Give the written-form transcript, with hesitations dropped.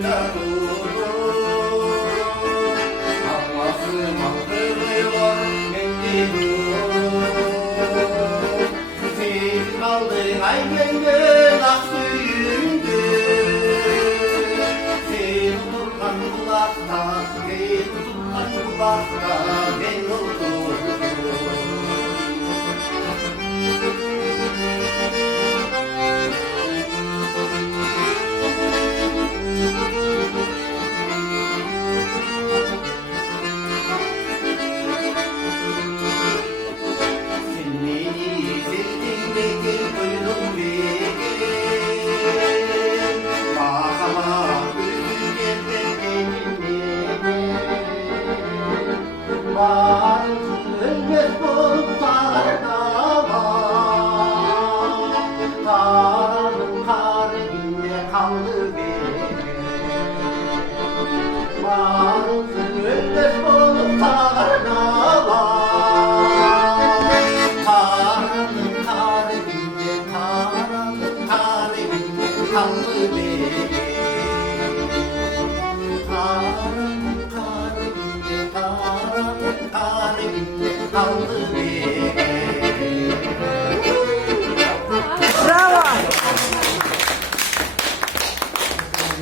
gönlümde durur. Anlasın hatırlıyor kendi durur. Sen kaldın ay gönlün ak suyumdu. Sen oturkan kulakta, sen oturkan kulakta ben oturdum. Ölmez bulutlarda var, karın kalbinde kaldı benim. Ölmez bulutlarda var, karın kalbinde kaldı benim. Kaldı